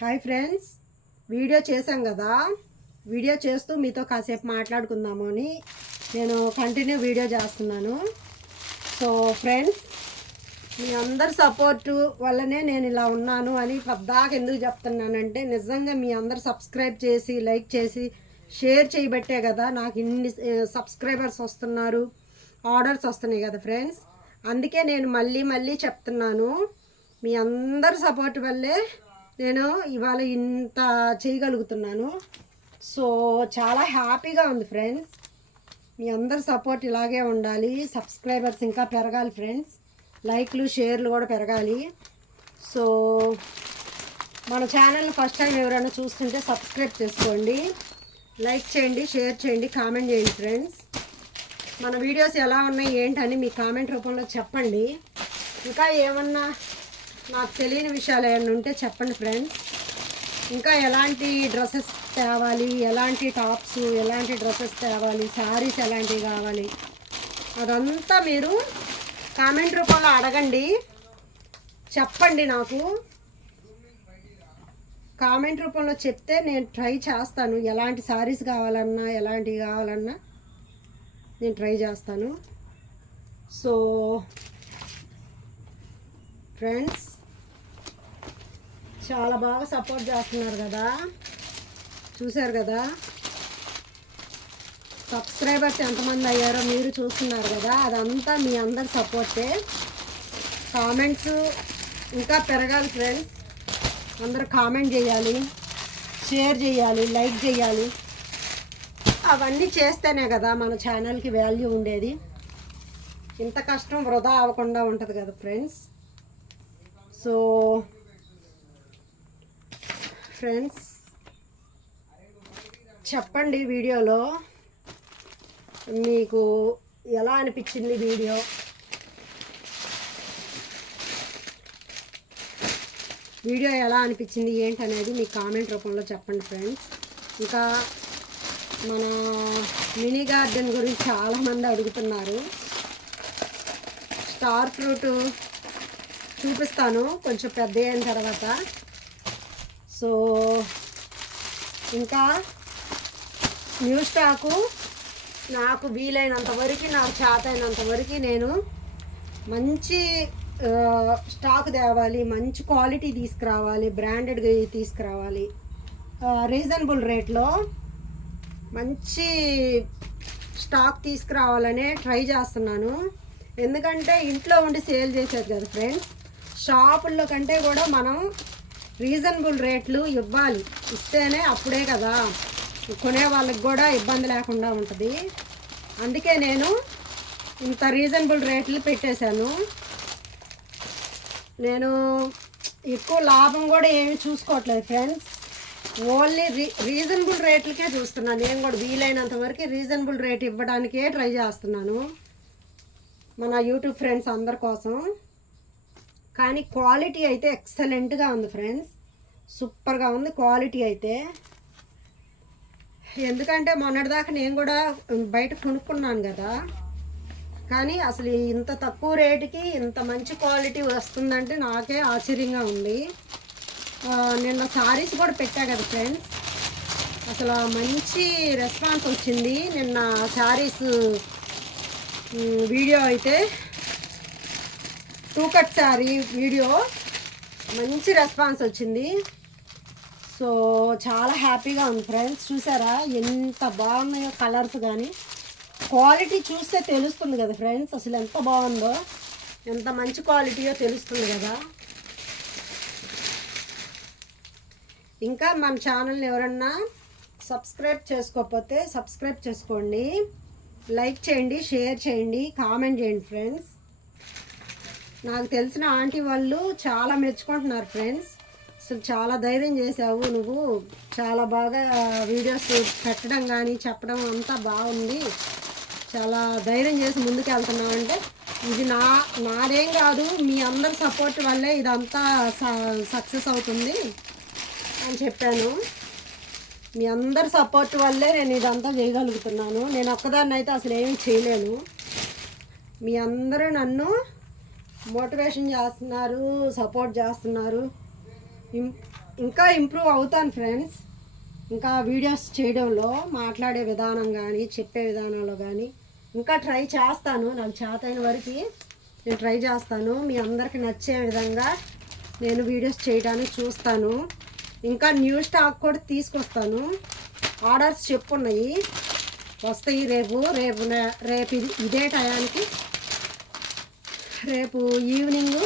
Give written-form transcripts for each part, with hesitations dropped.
Hi friends, video చేశాం కదా. Video చేస్తూ మీతో కాసేపు మాట్లాడుకుందాము అని నేను కంటిన్యూ వీడియో చేస్తున్నాను. సో ఫ్రెండ్స్, మీ అందరి సపోర్టు వల్లనే నేను ఇలా ఉన్నాను అని పద్దాక ఎందుకు చెప్తున్నానంటే, నిజంగా మీ అందరు సబ్స్క్రైబ్ చేసి లైక్ చేసి షేర్ చేయబట్టే కదా నాకు ఇన్ని సబ్స్క్రైబర్స్ వస్తున్నారు, ఆర్డర్స్ వస్తున్నాయి కదా ఫ్రెండ్స్. అందుకే నేను మళ్ళీ చెప్తున్నాను, మీ అందరి సపోర్ట్ వల్లే నేను ఇవాళ ఇంత చేయగలుగుతున్నాను. సో చాలా హ్యాపీగా ఉంది ఫ్రెండ్స్. మీ అందరి సపోర్ట్ ఇలాగే ఉండాలి. సబ్స్క్రైబర్స్ ఇంకా పెరగాలి ఫ్రెండ్స్. లైక్లు షేర్లు కూడా పెరగాలి. సో మన ఛానల్ ఫస్ట్ టైం ఎవరైనా చూస్తుంటే సబ్స్క్రైబ్ చేసుకోండి, లైక్ చేయండి, షేర్ చేయండి, కామెంట్ చేయండి ఫ్రెండ్స్. మన వీడియోస్ ఎలా ఉన్నాయి ఏంటని మీ కామెంట్ రూపంలో చెప్పండి. ఇంకా ఏమన్నా నాకు తెలియని విషయాలు ఏమైనా ఉంటే చెప్పండి ఫ్రెండ్స్. ఇంకా ఎలాంటి డ్రెస్సెస్ తేవాలి, ఎలాంటి టాప్స్, ఎలాంటి డ్రెస్సెస్ తేవాలి, శారీస్ ఎలాంటివి కావాలి, అదంతా మీరు కామెంట్ రూపంలో అడగండి, చెప్పండి. నాకు కామెంట్ రూపంలో చెప్తే నేను ట్రై చేస్తాను. ఎలాంటి శారీస్ కావాలన్నా, ఎలాంటివి కావాలన్నా నేను ట్రై చేస్తాను. సో ఫ్రెండ్స్, చాలా బాగా సపోర్ట్ చేస్తున్నారు కదా, చూశారు కదా. సబ్స్క్రైబర్స్ ఎంతమంది అయ్యారో మీరు చూస్తున్నారు కదా, అదంతా మీ అందరి సపోర్టే. కామెంట్స్ ఇంకా పెరగాలి ఫ్రెండ్స్. అందరూ కామెంట్ చేయాలి, షేర్ చేయాలి, లైక్ చేయాలి. అవన్నీ చేస్తేనే కదా మన ఛానల్కి వాల్యూ ఉండేది. ఇంత కష్టం వృధా అవ్వకుండా ఉంటుంది కదా ఫ్రెండ్స్. సో ఫ్రెండ్స్, చెప్పండి వీడియోలో మీకు ఎలా అనిపించింది వీడియో. ఎలా అనిపించింది ఏంటనేది మీ కామెంట్ రూపంలో చెప్పండి ఫ్రెండ్స్. ఇంకా మన మినీ గార్డెన్ గురించి చాలామంది అడుగుతున్నారు. స్టార్ ఫ్రూట్ చూపిస్తాను కొంచెం పెద్ద అయిన తర్వాత. సో ఇంకా న్యూ స్టాకు నాకు వీలైనంత వరకు, నాకు చేతైనంత వరకు నేను మంచి స్టాక్ తేవాలి, మంచి క్వాలిటీ తీసుకురావాలి, బ్రాండెడ్గా తీసుకురావాలి, రీజనబుల్ రేట్లో మంచి స్టాక్ తీసుకురావాలనే ట్రై చేస్తున్నాను. ఎందుకంటే ఇంట్లో ఉండి సేల్ చేసేది కదా ఫ్రెండ్స్, షాపుల్లో కంటే కూడా మనం రీజనబుల్ రేట్లు ఇవ్వాలి. ఇస్తేనే అప్పుడే కదా కొనే వాళ్ళకి కూడా ఇబ్బంది లేకుండా ఉంటుంది. అందుకే నేను ఇంత రీజనబుల్ రేట్లు పెట్టేశాను. నేను ఎక్కువ లాభం కూడా ఏమి చూసుకోవట్లేదు ఫ్రెండ్స్. ఓన్లీ రీజనబుల్ రేట్లకే చూస్తున్నాను. నేను కూడా వీలైనంత వరకు రీజనబుల్ రేట్ ఇవ్వడానికే ట్రై చేస్తున్నాను మన యూట్యూబ్ ఫ్రెండ్స్ అందరి కోసం. కానీ క్వాలిటీ అయితే ఎక్సలెంట్గా ఉంది ఫ్రెండ్స్, సూపర్గా ఉంది క్వాలిటీ అయితే. ఎందుకంటే మొన్నటిదాకా నేను కూడా బయట కొనుక్కున్నాను కదా, కానీ అసలు ఇంత తక్కువ రేటుకి ఇంత మంచి క్వాలిటీ వస్తుందంటే నాకే ఆశ్చర్యంగా ఉంది. నిన్న శారీస్ కూడా పెట్టా కదా ఫ్రెండ్స్, అసలు మంచి రెస్పాన్స్ వచ్చింది. నిన్న శారీస్ వీడియో అయితే, 2 కట్ శారీ వీడియో మంచి రెస్పాన్స్ వచ్చింది. సో చాలా హ్యాపీగా ఉంది ఫ్రెండ్స్. చూసారా ఎంత బాగున్నాయో కలర్స్, కానీ క్వాలిటీ చూస్తే తెలుస్తుంది కదా ఫ్రెండ్స్, అసలు ఎంత బాగుందో, ఎంత మంచి క్వాలిటీయో తెలుస్తుంది కదా. ఇంకా మన ఛానల్ని ఎవరన్నా సబ్స్క్రైబ్ చేసుకోకపోతే సబ్స్క్రైబ్ చేసుకోండి, లైక్ చేయండి, షేర్ చేయండి, కామెంట్ చేయండి ఫ్రెండ్స్. నాకు తెలిసిన ఆంటీ వాళ్ళు చాలా మెచ్చుకుంటున్నారు ఫ్రెండ్స్. అసలు చాలా ధైర్యం చేసావు నువ్వు, చాలా బాగా వీడియోస్ పెట్టడం కానీ చెప్పడం అంతా బాగుంది, చాలా ధైర్యం చేసి ముందుకు వెళ్తున్నావు. అంటే ఇది నాదేం కాదు, మీ అందరి సపోర్ట్ వల్లే ఇదంతా సక్సెస్ అవుతుంది అని చెప్పాను. మీ అందరి సపోర్ట్ వల్లే నేను ఇదంతా చేయగలుగుతున్నాను. నేను ఒక్కదాన్ని అయితే అసలు ఏమీ చేయలేను. మీ అందరూ నన్ను మోటివేషన్ చేస్తున్నారు, సపోర్ట్ చేస్తున్నారు. ఇంకా ఇంప్రూవ్ అవుతాను ఫ్రెండ్స్. ఇంకా వీడియోస్ చేయడంలో మాట్లాడే విధానం కానీ చెప్పే విధానంలో కానీ ఇంకా ట్రై చేస్తాను. నాకు చేతైన వరకు నేను ట్రై చేస్తాను. మీ అందరికి నచ్చే విధంగా నేను వీడియోస్ చేయడానికి చూస్తాను. ఇంకా న్యూ స్టాక్ కూడా తీసుకొస్తాను. ఆర్డర్స్ చెప్పున్నాయి, వస్తాయి రేపు ఇదే టయానికి రేపు ఈవినింగ్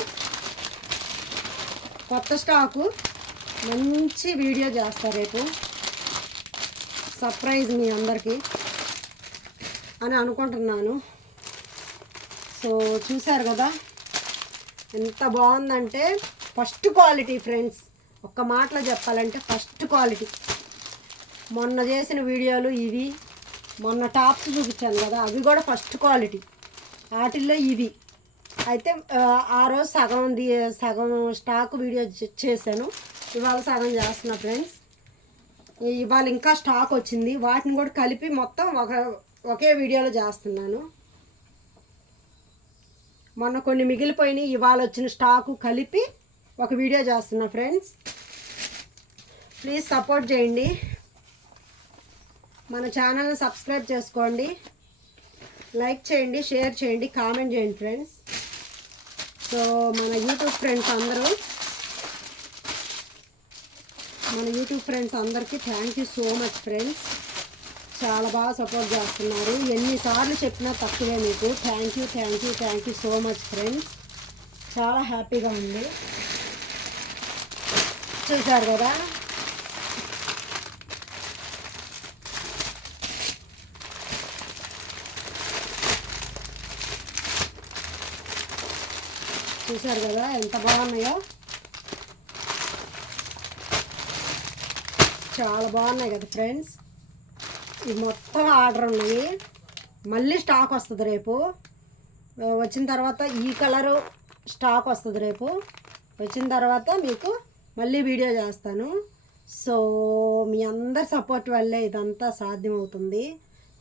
కొత్త స్టాకు మంచి వీడియో చేస్తా రేపు. సర్ప్రైజ్ మీ అందరికీ అని అనుకుంటున్నాను. సో చూసారు కదా ఎంత బాగుందంటే ఫస్ట్ క్వాలిటీ ఫ్రెండ్స్. ఒక్క మాటలో చెప్పాలంటే ఫస్ట్ క్వాలిటీ. మొన్న చేసిన వీడియోలు ఇవి, మొన్న టాప్స్ చూపించాను కదా అవి కూడా ఫస్ట్ క్వాలిటీ. వాటిల్లో ఇవి అయితే ఆ రోజు సగం స్టాక్ వీడియో చేశాను. ఇవాళ సగం చేస్తున్నా ఫ్రెండ్స్. ఇవాళ ఇంకా స్టాక్ వచ్చింది, వాటిని కూడా కలిపి మొత్తం ఒకే వీడియోలో చేస్తున్నాను. మొన్న కొన్ని మిగిలిపోయినాయి, ఇవాళ వచ్చిన స్టాకు కలిపి ఒక వీడియో చేస్తున్నా ఫ్రెండ్స్. ప్లీజ్ సపోర్ట్ చేయండి, మన ఛానల్ని సబ్స్క్రైబ్ చేసుకోండి, లైక్ చేయండి, షేర్ చేయండి, కామెంట్ చేయండి ఫ్రెండ్స్. సో మన యూట్యూబ్ ఫ్రెండ్స్ అందరికీ thank you so much friends. చాలా బాగా సపోర్ట్ చేస్తున్నారు. ఎన్నిసార్లు చెప్పినా తక్కువే మీకు. Thank you so much friends. చాలా హ్యాపీగా ఉంది. చూసారు కదా ఎంత బాగున్నాయో. చాలా బాగున్నాయి కదా ఫ్రెండ్స్. ఇవి మొత్తం ఆర్డర్ ఉన్నాయి. మళ్ళీ స్టాక్ వస్తుంది రేపు. వచ్చిన తర్వాత ఈ కలరు స్టాక్ వస్తుంది రేపు. వచ్చిన తర్వాత మీకు మళ్ళీ వీడియో చేస్తాను. సో మీ అందరి సపోర్ట్ వల్లే ఇదంతా సాధ్యమవుతుంది.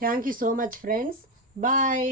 Thank you so much friends. Bye.